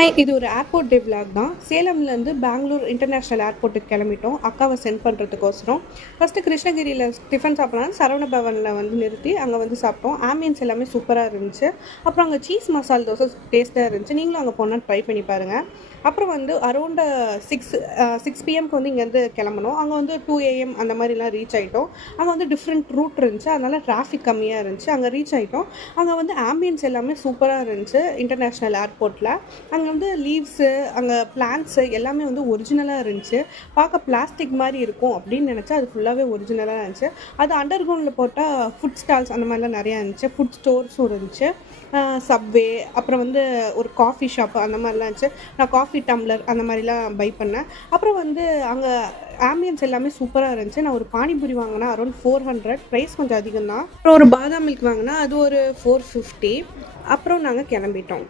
Hi, இது ஒரு airport டே vlog தான். சேலம்லேருந்து பெங்களூர் இன்டர்நேஷ்னல் ஏர்போர்ட்டுக்கு கிளம்பிட்டோம் அக்காவை சென்ட் பண்ணுறதுக்கோசரம். ஃபஸ்ட்டு கிருஷ்ணகிரியில் டிஃபன் சாப்பிட்லாம் சரவண பவனில் நிறுத்தி அங்கே சாப்பிட்டோம். ஆம்பியன்ஸ் எல்லாமே சூப்பராக இருந்துச்சு. அப்புறம் அங்கே சீஸ் மசால் தோசை டேஸ்ட்டாக இருந்துச்சு. நீங்களும் அங்கே போனால் ட்ரை பண்ணி பாருங்கள். அப்புறம் அரௌண்டு 6 பிஎம்க்கு இங்கேருந்து கிளம்பணும். அங்கே 2 AM அந்த மாதிரிலாம் ரீச் ஆகிட்டோம். அங்கே டிஃப்ரெண்ட் ரூட் இருந்துச்சு, அதனால் டிராஃபிக் கம்மியாக இருந்துச்சு. அங்கே ரீச் ஆகிட்டோம். அங்கே ஆம்பியன்ஸ் எல்லாமே சூப்பராக இருந்துச்சு இன்டர்நேஷ்னல் ஏர்போர்ட்டில். அங்கே லீவ்ஸு, அங்கே பிளான்ட்ஸு எல்லாமே ஒரிஜினலாக இருந்துச்சு. பார்க்க பிளாஸ்டிக் மாதிரி இருக்கும் அப்படின்னு நினச்சா அது ஃபுல்லாகவே ஒரிஜினலாக இருந்துச்சு. அது அண்டர் கிரவுண்டில் போட்டால் ஃபுட் ஸ்டால்ஸ் அந்த மாதிரிலாம் நிறையா இருந்துச்சு. ஃபுட் ஸ்டோர்ஸும் இருந்துச்சு. சப்வே, அப்புறம் ஒரு காஃபி ஷாப்பு அந்த மாதிரிலாம் இருந்துச்சு. நான் காஃபி டம்ளர் அந்த மாதிரிலாம் பை பண்ணேன். அப்புறம் அங்கே ஆம்பியன்ஸ் எல்லாமே சூப்பராக இருந்துச்சு. நான் ஒரு பானிபூரி வாங்கினா அரௌண்ட் 400, ப்ரைஸ் கொஞ்சம் அதிகம் தான். அப்புறம் ஒரு பாதாம் மில்க் வாங்கினா அது ஒரு 450. அப்புறம் நாங்கள் கிளம்பிட்டோம்.